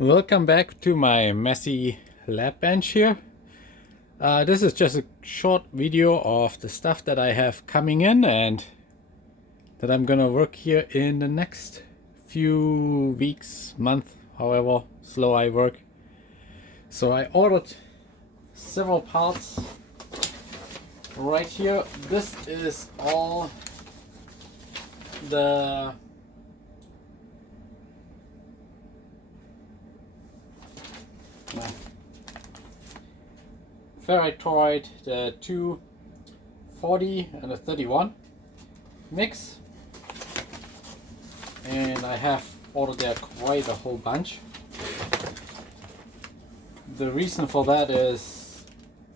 Welcome back to my messy lab bench here. This is just a short video of the stuff that I have coming in and that I'm gonna work here in the next few weeks, month, however slow I work. So I ordered several parts right here. This is all the ferrite toroid, the 240 and the 31 mix, and I have ordered there quite a whole bunch. The reason for that is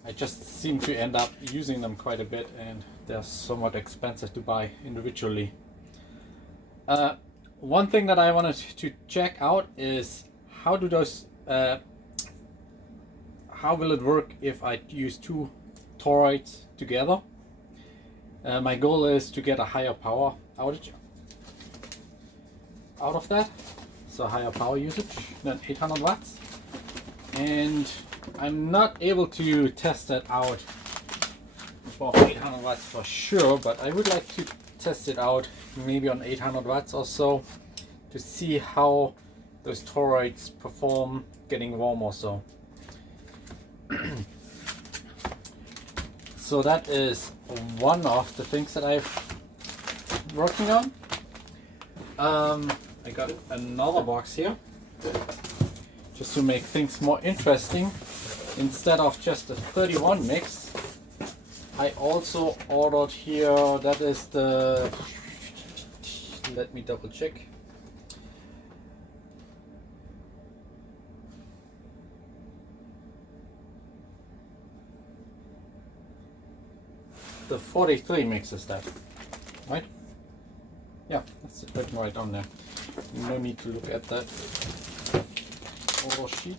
I just seem to end up using them quite a bit, and they're somewhat expensive to buy individually. One thing that I wanted to check out is how do those how will it work if I use two toroids together? My goal is to get a higher power outage out of that, so higher power usage than 800 watts. And I'm not able to test that out for 800 watts for sure, but I would like to test it out maybe on 800 watts or so to see how those toroids perform getting warm or so. So that is one of the things that I'm working on. I got another box here just to make things more interesting. Instead of just the 31 mix, I also ordered here, that is the, let me double check, the 43 mix is that, right? Yeah, that's written right on there. No need to look at that order sheet.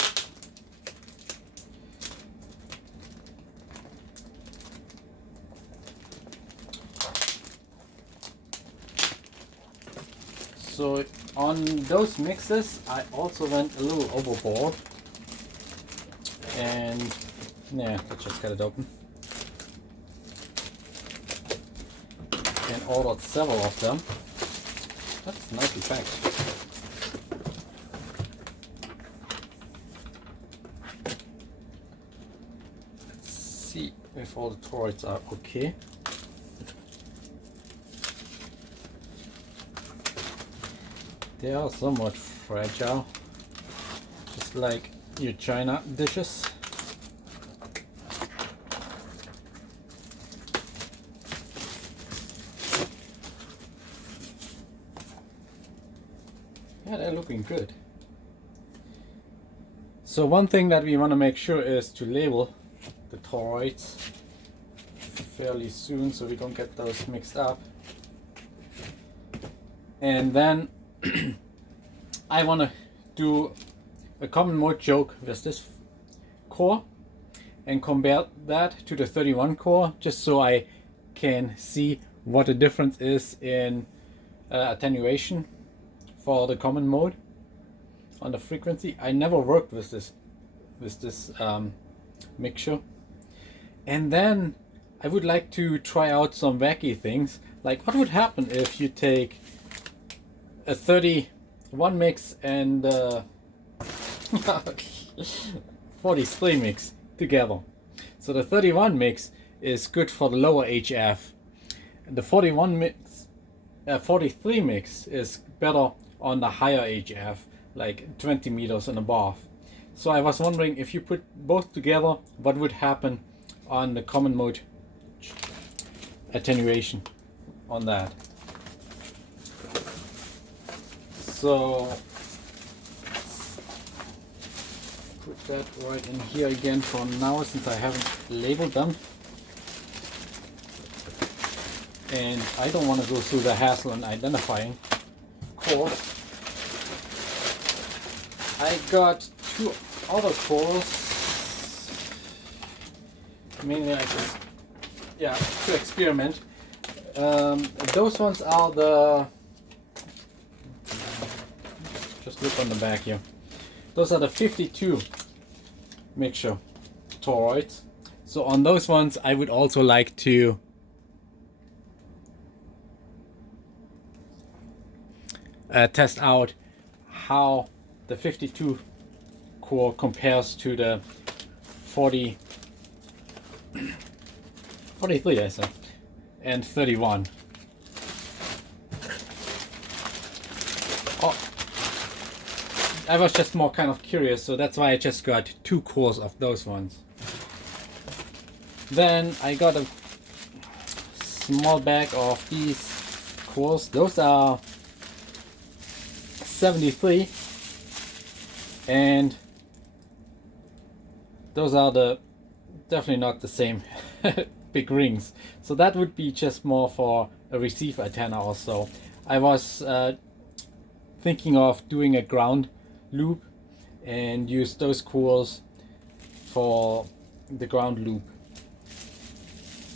So on those mixes I also went a little overboard, and yeah, let's just get it open. And ordered several of them. That's nicely packed. Let's see if all the toroids are okay. They are somewhat fragile, just like your china dishes. Yeah, they're looking good. So one thing that we want to make sure is to label the toroids fairly soon so we don't get those mixed up. And then I want to do a common mode joke with this core and compare that to the 31 core, just so I can see what the difference is in attenuation for the common mode on the frequency. I never worked with this mixture. And then I would like to try out some wacky things, like what would happen if you take a 31 mix and 43 mix together. So the 31 mix is good for the lower HF, and the 43 mix is better on the higher HF, like 20 meters and above. So I was wondering, if you put both together, what would happen on the common mode attenuation on that. So put that right in here again for now, since I haven't labeled them. And I don't want to go through the hassle in identifying cores. I got two other cores, mainly I just, to experiment. Those ones are the, just look on the back here. those are the 52 mixture toroids. So on those ones I would also like to test out how the 52 core compares to the 43 I said, and 31. Oh, I was just more kind of curious, so that's why I just got 2 cores of those ones. Then I got a small bag of these cores. Those are 73, and those are definitely not the same big rings. So that would be just more for a receiver antenna or so. I was thinking of doing a ground loop and use those cores for the ground loop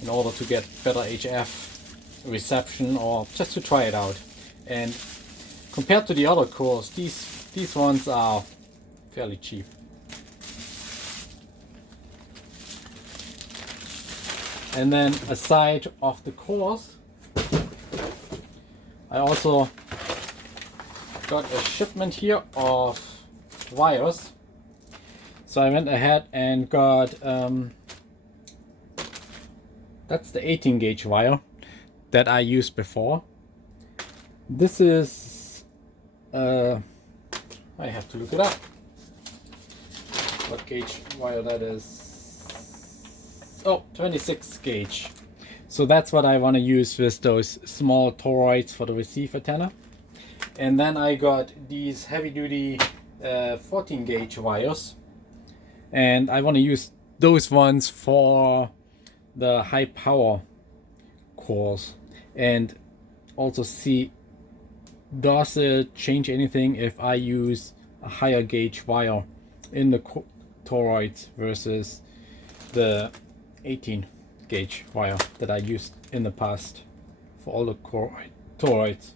in order to get better HF reception, or just to try it out. And compared to the other cores, these ones are fairly cheap. And then aside of the cores, I also got a shipment here of wires. So I went ahead and got that's the 18 gauge wire that I used before. This is I have to look it up what gauge wire that is. Oh, 26 gauge. So that's what I want to use with those small toroids for the receiver antenna. And then I got these heavy duty 14 gauge wires, and I want to use those ones for the high power cores, and also see does it change anything if I use a higher gauge wire in the toroids versus the 18 gauge wire that I used in the past for all the toroids.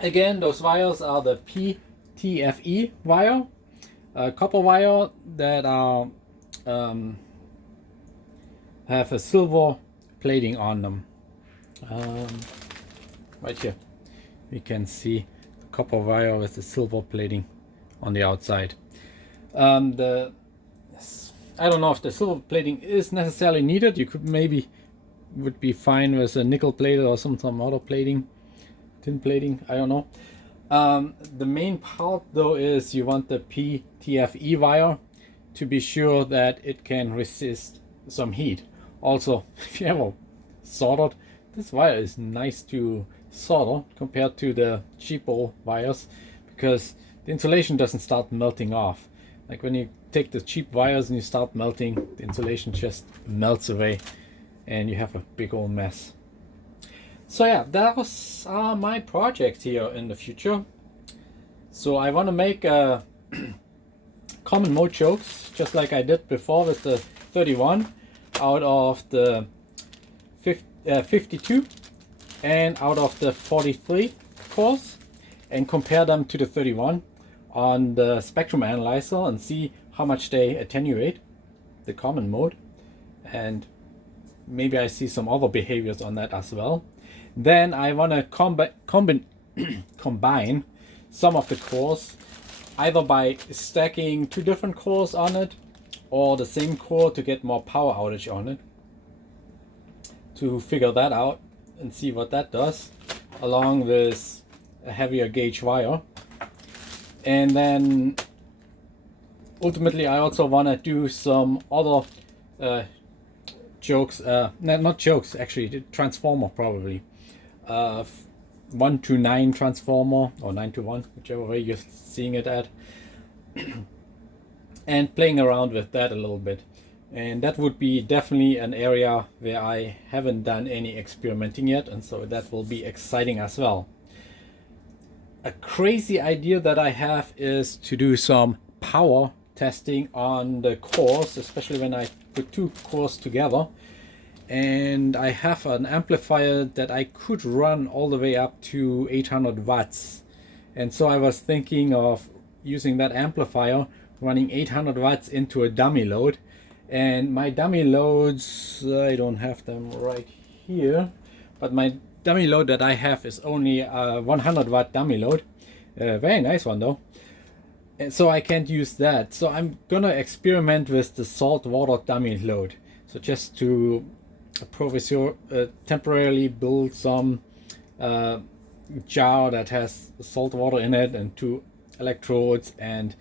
Again, those wires are the PTFE wire, copper wire that are have a silver plating on them. Right here we can see the copper wire with the silver plating on the outside. I don't know if the silver plating is necessarily needed. You could maybe would be fine with a nickel plated or some other plating, tin plating, I don't know. The main part though is you want the PTFE wire to be sure that it can resist some heat. Also, if you ever soldered, this wire is nice to solder compared to the cheapo wires, because the insulation doesn't start melting off. Like when you take the cheap wires and you start melting, the insulation just melts away and you have a big old mess. So yeah, that was my project here in the future. So I want to make common mode chokes, just like I did before with the 31, out of the 52 and out of the 43 cores, and compare them to the 31 on the spectrum analyzer and see how much they attenuate the common mode, and maybe I see some other behaviors on that as well. Then I want to combine some of the cores, either by stacking 2 different cores on it or the same core to get more power outage on it, to figure that out and see what that does, along with a heavier gauge wire. And then ultimately I also want to do some other jokes, not jokes actually, the transformer probably, 1 to 9 transformer, or 9 to 1, whichever way you're seeing it at, and playing around with that a little bit. And that would be definitely an area where I haven't done any experimenting yet, and so that will be exciting as well. A crazy idea that I have is to do some power testing on the cores, especially when I put 2 cores together. And I have an amplifier that I could run all the way up to 800 watts. And so I was thinking of using that amplifier, running 800 watts into a dummy load. And my dummy loads, I don't have them right here, but my dummy load that I have is only a 100 watt dummy load. Very nice one though. And so I can't use that. So I'm gonna experiment with the salt water dummy load. So just to temporarily build some jar that has salt water in it and 2 electrodes, and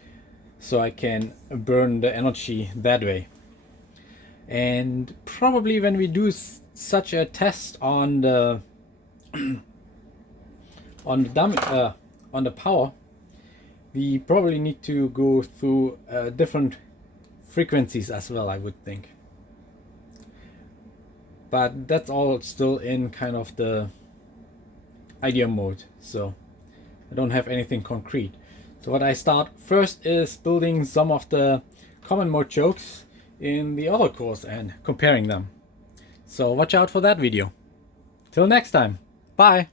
so I can burn the energy that way. And probably when we do such a test on the on the power, we probably need to go through different frequencies as well, I would think. But that's all still in kind of the idea mode, so I don't have anything concrete. So what I start first is building some of the common mode chokes in the other course and comparing them. So watch out for that video. Till next time, bye!